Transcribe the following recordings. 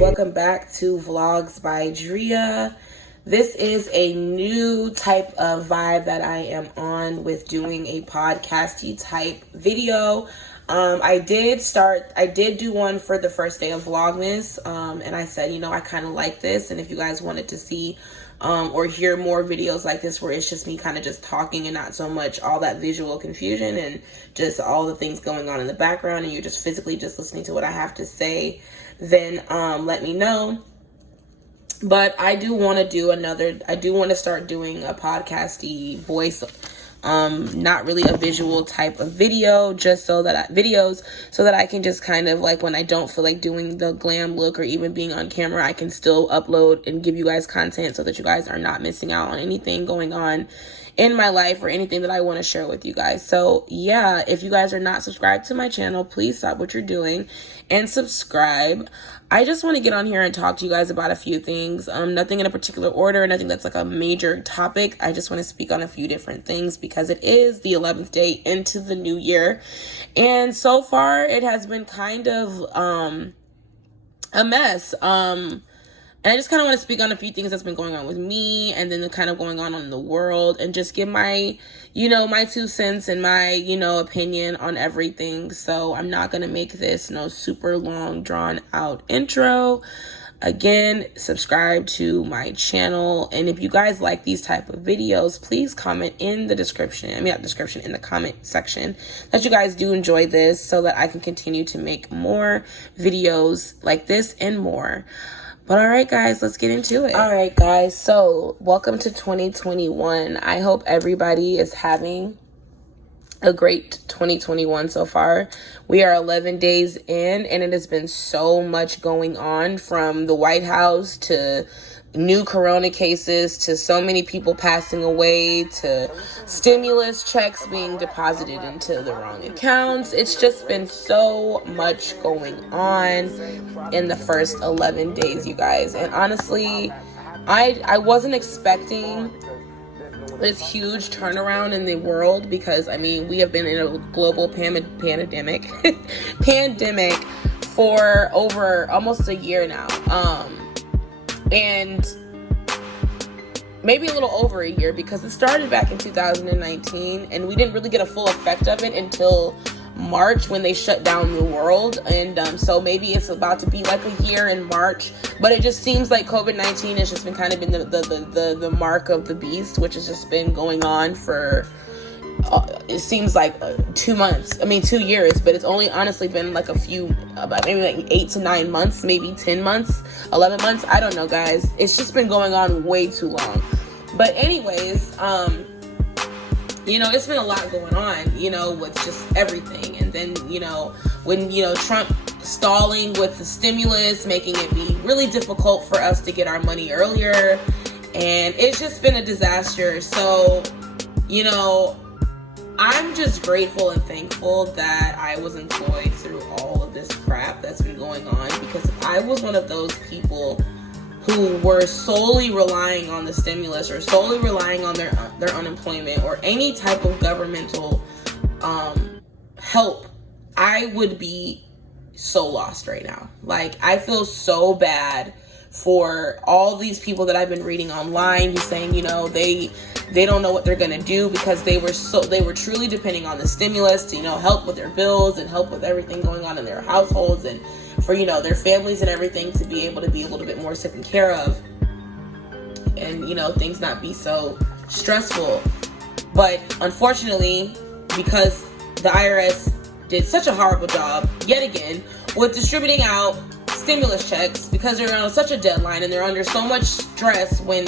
welcome back to Vlogs by Drea. This is a new type of vibe that I am on with doing a podcasty type video. I did do one for the first day of Vlogmas, and I said, I kind of like this, and if you guys wanted to see or hear more videos like this where it's just me kind of just talking and not so much all that visual confusion and just all the things going on in the background and you're just physically just listening to what I have to say, then let me know. But I do want to start doing a podcasty voice, not really a visual type of video, just so that I can just kind of like when I don't feel like doing the glam look or even being on camera, I can still upload and give you guys content so that you guys are not missing out on anything going on in my life or anything that I want to share with you guys. So yeah, if you guys are not subscribed to my channel, please stop what you're doing and subscribe. I just want to get on here and talk to you guys about a few things. Nothing in a particular order, nothing that's like a major topic. I just want to speak on a few different things because it is the 11th day into the new year. And so far it has been kind of a mess. And I just kind of want to speak on a few things that's been going on with me and then the kind of going on in the world and just give my, my 2 cents and my, opinion on everything. So I'm not going to make this no super long drawn out intro. Again, subscribe to my channel. And if you guys like these type of videos, please comment in the in the comment section that you guys do enjoy this so that I can continue to make more videos like this and more. But all right, guys, let's get into it. All right, guys, so welcome to 2021. I hope everybody is having a great 2021 so far. We are 11 days in, and it has been so much going on, from the White House to new corona cases to so many people passing away to stimulus checks being deposited into the wrong accounts. It's just been so much going on in the first 11 days, you guys. And honestly, I wasn't expecting this huge turnaround in the world because, we have been in a global pandemic for over almost a year now. And maybe a little over a year because it started back in 2019 and we didn't really get a full effect of it until March when they shut down the world. And so maybe it's about to be like a year in March, but it just seems like COVID-19 has just been kind of been the mark of the beast, which has just been going on for it seems like 2 years, but it's only honestly been like maybe like 8 to 9 months, maybe 10 months, 11 months. I don't know, guys. It's just been going on way too long. But anyways, it's been a lot going on, with just everything. And then, when, Trump stalling with the stimulus, making it be really difficult for us to get our money earlier. And it's just been a disaster. So, I'm just grateful and thankful that I was employed through all of this crap that's been going on, because if I was one of those people who were solely relying on the stimulus or solely relying on their unemployment or any type of governmental help, I would be so lost right now. Like, I feel so bad for all these people that I've been reading online who's saying, they don't know what they're going to do because they were truly depending on the stimulus to, help with their bills and help with everything going on in their households and for, their families and everything to be able to be a little bit more taken care of and, things not be so stressful. But unfortunately, because the IRS did such a horrible job yet again with distributing out stimulus checks, because they're on such a deadline and they're under so much stress when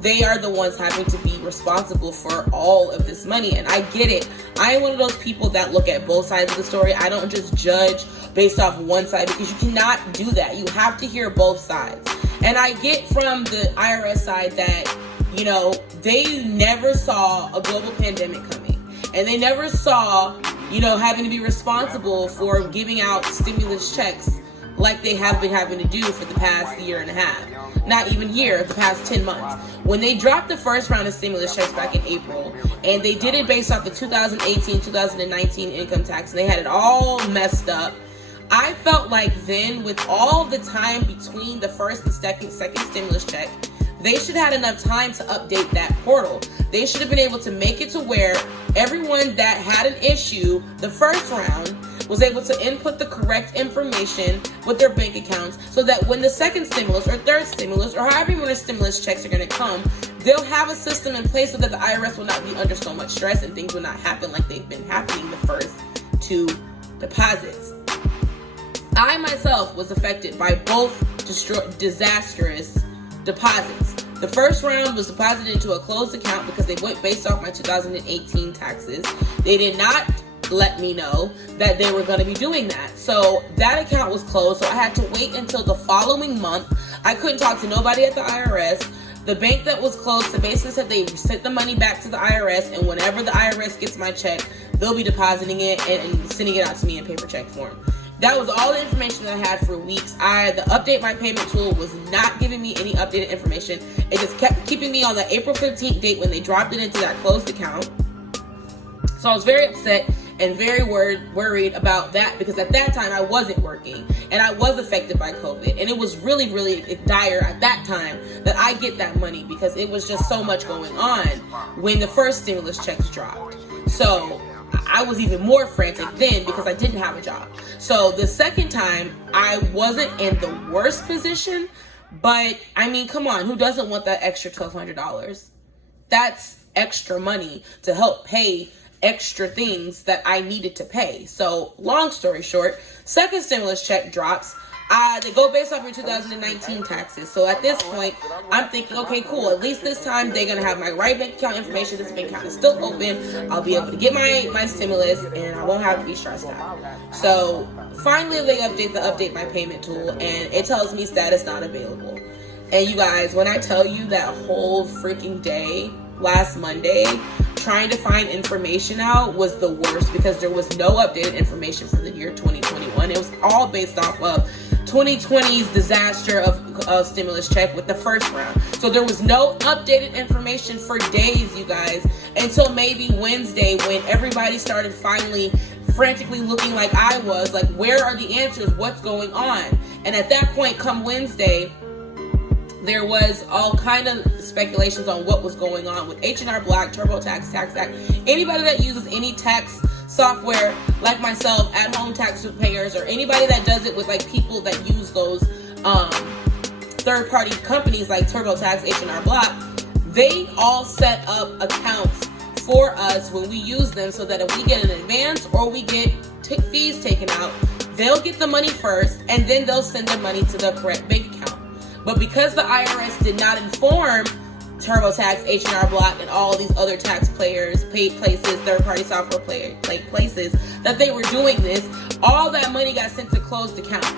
they are the ones having to be responsible for all of this money. And I get it. I am one of those people that look at both sides of the story. I don't just judge based off one side, because you cannot do that. You have to hear both sides. And I get from the IRS side that, they never saw a global pandemic coming. And they never saw, having to be responsible for giving out stimulus checks like they have been having to do for the past year and a half. Not even year, the past 10 months. When they dropped the first round of stimulus checks back in April, and they did it based off the 2018, 2019 income tax, and they had it all messed up. I felt like then, with all the time between the first and second stimulus check, they should have had enough time to update that portal. They should have been able to make it to where everyone that had an issue the first round was able to input the correct information with their bank accounts, so that when the second stimulus or third stimulus or however many stimulus checks are going to come, they'll have a system in place so that the IRS will not be under so much stress and things will not happen like they've been happening the first two deposits. I myself was affected by both disastrous deposits. The first round was deposited into a closed account because they went based off my 2018 taxes. They did not let me know that they were going to be doing that. So that account was closed. So I had to wait until the following month. I couldn't talk to nobody at the IRS. The bank that was closed, so basically said they sent the money back to the IRS, and whenever the IRS gets my check, they'll be depositing it and sending it out to me in paper check form. That was all the information that I had for weeks. The update my payment tool was not giving me any updated information. It just kept keeping me on the April 15th date when they dropped it into that closed account. So I was very upset and very worried about that, because at that time I wasn't working and I was affected by COVID, and it was really, really dire at that time that I get that money, because it was just so much going on when the first stimulus checks dropped. So I was even more frantic then because I didn't have a job. So the second time I wasn't in the worst position, but I mean, come on, who doesn't want that extra $1,200? That's extra money to help pay extra things that I needed to pay. So long story short, second stimulus check drops. They go based off your 2019 taxes. So at this point, I'm thinking, okay, cool. At least this time they're going to have my right bank account information. This bank account is still open. I'll be able to get my stimulus and I won't have to be stressed out. So finally they update my payment tool, and it tells me status not available. And you guys, when I tell you that whole freaking day last Monday, trying to find information out was the worst, because there was no updated information for the year 2021. It was all based off of 2020's disaster of stimulus check with the first round. So there was no updated information for days, you guys, until maybe Wednesday, when everybody started finally frantically looking like I was, like, where are the answers? What's going on? And at that point, come Wednesday, there was all kind of speculations on what was going on with H&R Block, TurboTax, Tax Act. Anybody that uses any tax software like myself, at-home taxpayers, or anybody that does it with like people that use those third-party companies like TurboTax, H&R Block, they all set up accounts for us when we use them, so that if we get an advance or we get fees taken out, they'll get the money first and then they'll send the money to the correct bank account. But because the IRS did not inform TurboTax, H&R Block, and all these other tax players, paid places, third-party software places, that they were doing this, all that money got sent to closed accounts.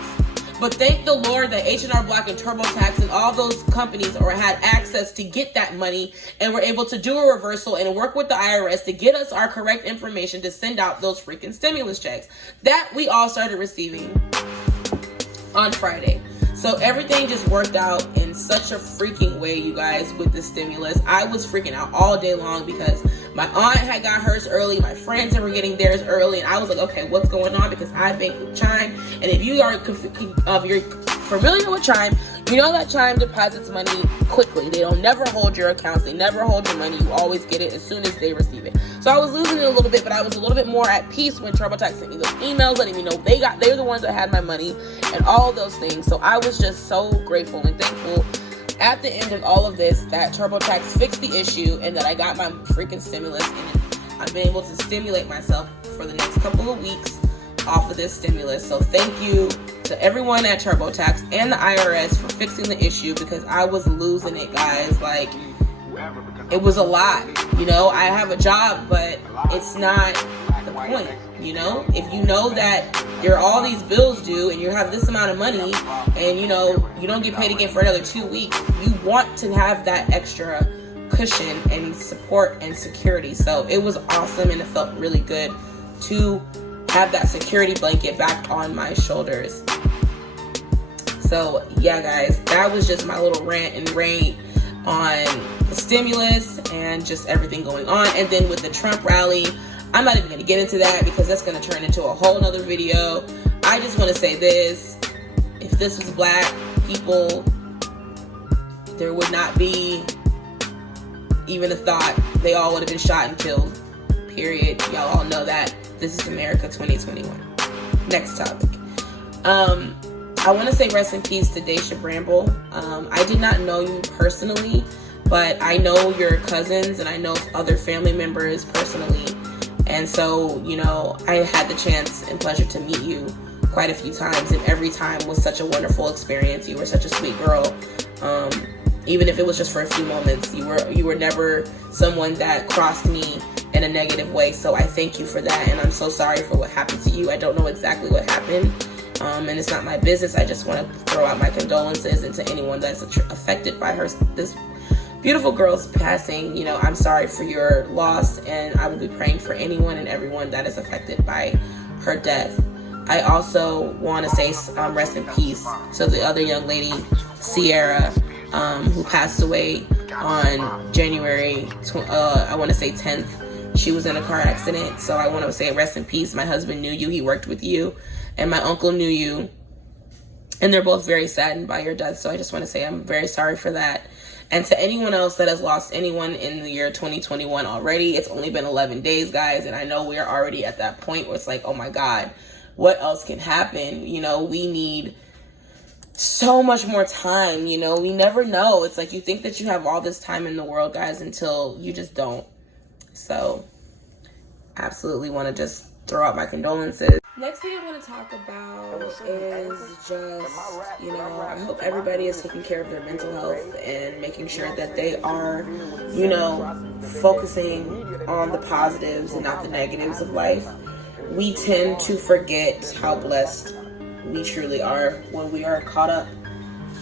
But thank the Lord that H&R Block and TurboTax and all those companies had access to get that money and were able to do a reversal and work with the IRS to get us our correct information to send out those freaking stimulus checks that we all started receiving on Friday. So everything just worked out in such a freaking way, you guys, with the stimulus. I was freaking out all day long because my aunt had got hers early, my friends were getting theirs early, and I was like, okay, what's going on? Because I bank with Chime, and if you are you're familiar with Chime, you know that Chime deposits money quickly. They don't never hold your accounts. They never hold your money. You always get it as soon as they receive it. So I was losing it a little bit, but I was a little bit more at peace when TurboTax sent me those emails letting me know they're the ones that had my money and all those things. So I was just so grateful and thankful at the end of all of this that TurboTax fixed the issue and that I got my freaking stimulus, and I've been able to stimulate myself for the next couple of weeks off of this stimulus. So thank you to everyone at TurboTax and the IRS for fixing the issue, because I was losing it, guys. Like, it was a lot, you know. I have a job, but it's not the point, you know. If you know that there are all these bills due and you have this amount of money and, you know, you don't get paid again for another 2 weeks, you want to have that extra cushion and support and security. So it was awesome, and it felt really good to have that security blanket back on my shoulders. So yeah, guys, that was just my little rant and rave on the stimulus and just everything going on. And then with the Trump rally, I'm not even going to get into that because that's going to turn into a whole nother video. I just want to say this. If this was black people, there would not be even a thought. They all would have been shot and killed. Period. Y'all all know that. This is America 2021. Next topic. I want to say rest in peace to Daisha Bramble. I did not know you personally, but I know your cousins and I know other family members personally. And so, you know, I had the chance and pleasure to meet you quite a few times, and every time was such a wonderful experience. You were such a sweet girl. Even if it was just for a few moments, you were never someone that crossed me in a negative way. So I thank you for that, and I'm so sorry for what happened to you. I don't know exactly what happened, and it's not my business. I just want to throw out my condolences, and to anyone that's affected by this beautiful girl's passing. You know, I'm sorry for your loss, and I will be praying for anyone and everyone that is affected by her death. I also want to say rest in peace to the other young lady, Sierra, who passed away on January, I want to say 10th. She was in a car accident, so I want to say rest in peace. My husband knew you, he worked with you, and my uncle knew you, and they're both very saddened by your death, so I just want to say I'm very sorry for that. And to anyone else that has lost anyone in the year 2021 already, it's only been 11 days, guys, and I know we're already at that point where it's like, oh my God, what else can happen? You know, we need so much more time. You know, we never know. It's like you think that you have all this time in the world, guys, until you just don't. So absolutely want to just throw out my condolences. Next thing I want to talk about is just, you know, I hope everybody is taking care of their mental health and making sure that they are, you know, focusing on the positives and not the negatives of life. We tend to forget how blessed we truly are when we are caught up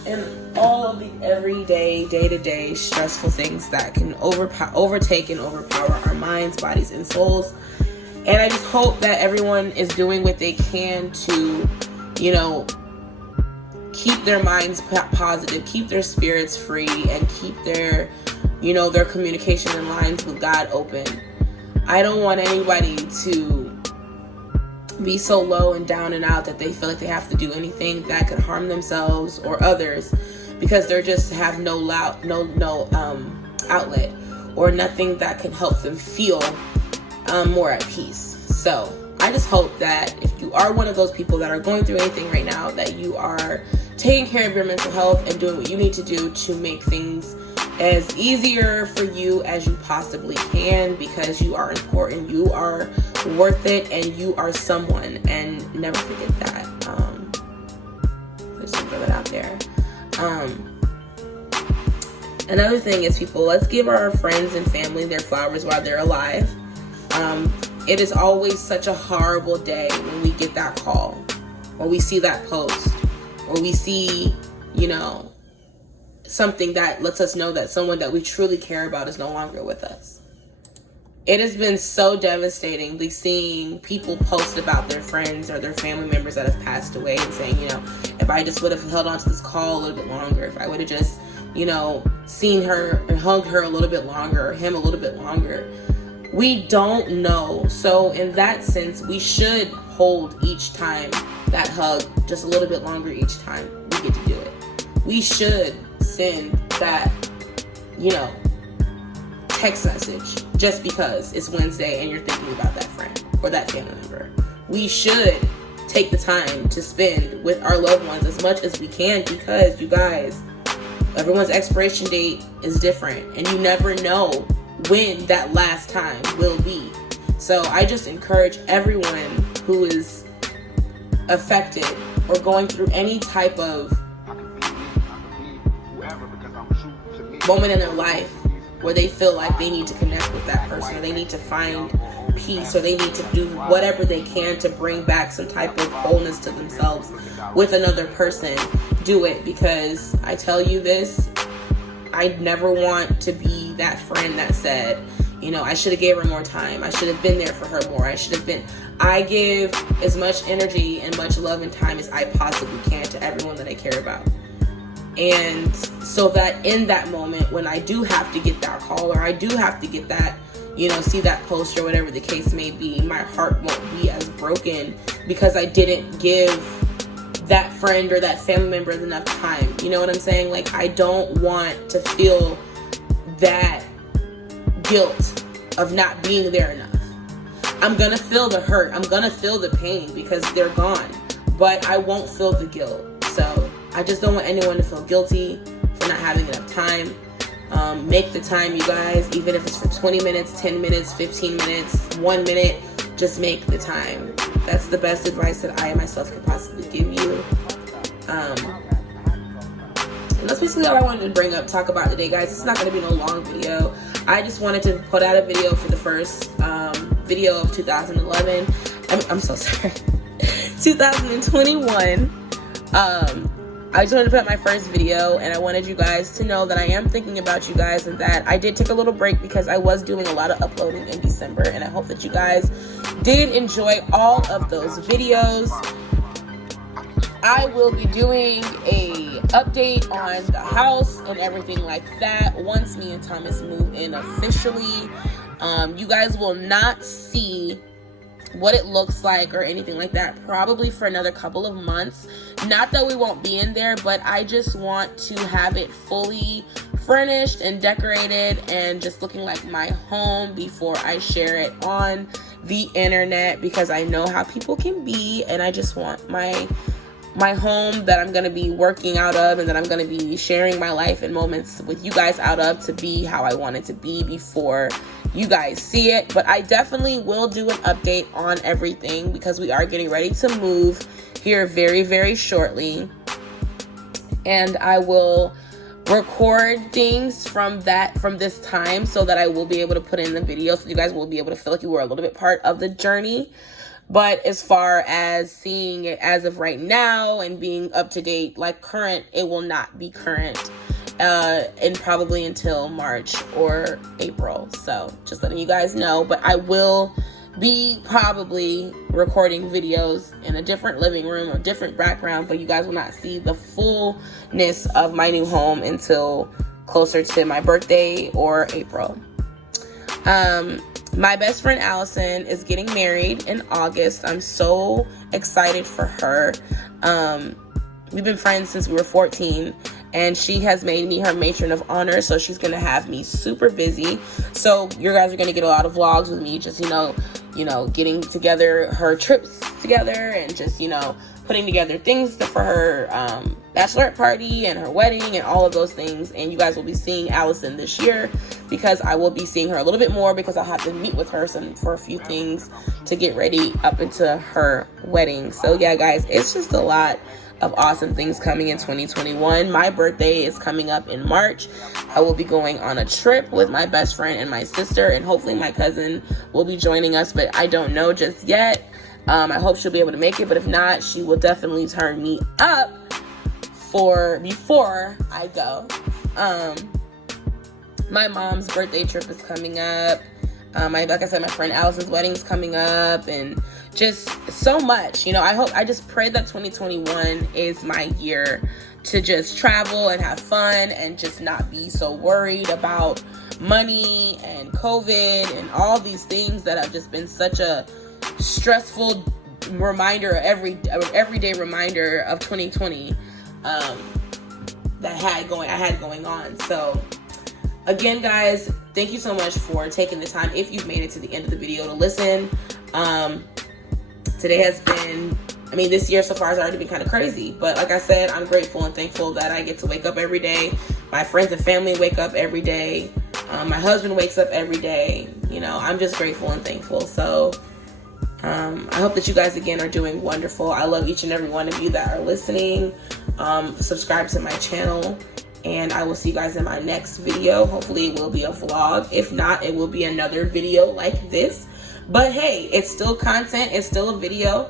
in all of the everyday, day-to-day stressful things that can overtake and overpower our minds, bodies, and souls. And I just hope that everyone is doing what they can to, you know, keep their minds positive, keep their spirits free, and keep their, you know, their communication and lines with God open. I don't want anybody to be so low and down and out that they feel like they have to do anything that could harm themselves or others because they're just have no outlet or nothing that can help them feel more at peace. So I just hope that if you are one of those people that are going through anything right now, that you are taking care of your mental health and doing what you need to do to make things as easier for you as you possibly can, because you are important, you are worth it, and you are someone, and never forget that. Just throw it out there. Another thing is, people, let's give our friends and family their flowers while they're alive. It is always such a horrible day when we get that call, or we see that post, or we see, you know, something that lets us know that someone that we truly care about is no longer with us. It has been so devastating seeing people post about their friends or their family members that have passed away and saying, you know, if I just would have held on to this call a little bit longer, if I would have just, you know, seen her and hugged her a little bit longer, or him a little bit longer. We don't know. So in that sense, we should hold each time that hug just a little bit longer each time we get to do it. We should send that, you know, text message just because it's Wednesday and you're thinking about that friend or that family member. We should take the time to spend with our loved ones as much as we can, because you guys, everyone's expiration date is different and you never know when that last time will be. So I just encourage everyone who is affected or going through any type of moment in their life where they feel like they need to connect with that person, or they need to find peace, or they need to do whatever they can to bring back some type of wholeness to themselves with another person, do it. Because I tell you this, I never want to be that friend that said, you know, I should have gave her more time, I should have been there for her more, I give as much energy and much love and time as I possibly can to everyone that I care about. And so that in that moment, when I do have to get that call, or I do have to get that, you know, see that post or whatever the case may be, my heart won't be as broken because I didn't give that friend or that family member enough time. You know what I'm saying? Like, I don't want to feel that guilt of not being there enough. I'm gonna feel the hurt, I'm gonna feel the pain because they're gone, but I won't feel the guilt. So I just don't want anyone to feel guilty for not having enough time. Make the time, you guys, even if it's for 20 minutes, 10 minutes, 15 minutes, 1 minute, just make the time. That's the best advice that I myself could possibly give you. And that's basically all I wanted to talk about today, guys. It's not going to be no long video. I just wanted to put out a video for the first video of 2011. I'm so sorry. 2021. I just wanted to put out my first video, and I wanted you guys to know that I am thinking about you guys, and that I did take a little break because I was doing a lot of uploading in December, and I hope that you guys did enjoy all of those videos. I will be doing a update on the house and everything like that once me and Thomas move in officially. You guys will not see what it looks like or anything like that probably for another couple of months. Not that we won't be in there, but I just want to have it fully furnished and decorated and just looking like my home before I share it on the internet, because I know how people can be, and I just want my home that I'm going to be working out of and that I'm going to be sharing my life and moments with you guys out of to be how I want it to be before you guys see it. But I definitely will do an update on everything because we are getting ready to move here very, very shortly. And I will record things from this time so that I will be able to put in the video so you guys will be able to feel like you were a little bit part of the journey. But as far as seeing it as of right now and being up to date, like current, it will not be current and probably until March or April. So just letting you guys know. But I will be probably recording videos in a different living room or different background, but you guys will not see the fullness of my new home until closer to my birthday or April. My best friend Allison is getting married in August. I'm so excited for her. We've been friends since we were 14, and she has made me her matron of honor, so she's going to have me super busy. So you guys are going to get a lot of vlogs with me, just, you know, getting together her trips together and just, putting together things for her bachelorette party and her wedding and all of those things. And you guys will be seeing Allison this year because I will be seeing her a little bit more because I'll have to meet with her for a few things to get ready up into her wedding. So yeah, guys, it's just a lot of awesome things coming in 2021. My birthday is coming up in March. I will be going on a trip with my best friend and my sister, and hopefully my cousin will be joining us, but I don't know just yet. I hope she'll be able to make it, but if not, she will definitely turn me up before I go. My mom's birthday trip is coming up. Like I said, my friend Allison's wedding is coming up, and just so much. I just pray that 2021 is my year to just travel and have fun and just not be so worried about money and COVID and all these things that have just been such a stressful reminder, everyday reminder of 2020 that I had going on. So again, guys, thank you so much for taking the time, if you've made it to the end of the video, to listen. Today has been, this year so far has already been kind of crazy, but like I said, I'm grateful and thankful that I get to wake up every day. My friends and family wake up every day. My husband wakes up every day. I'm just grateful and thankful. So I hope that you guys again are doing wonderful. I love each and every one of you that are listening. Subscribe to my channel, and I will see you guys in my next video. Hopefully it will be a vlog. If not, it will be another video like this. But hey, it's still content, it's still a video,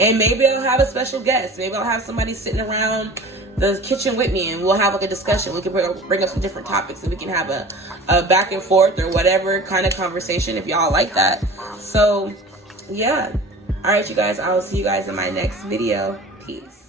and maybe I'll have a special guest. Maybe I'll have somebody sitting around the kitchen with me, and we'll have like a discussion. We can bring up some different topics, and we can have a back and forth or whatever kind of conversation if y'all like that. So yeah. All right, you guys, I will see you guys in my next video. Peace.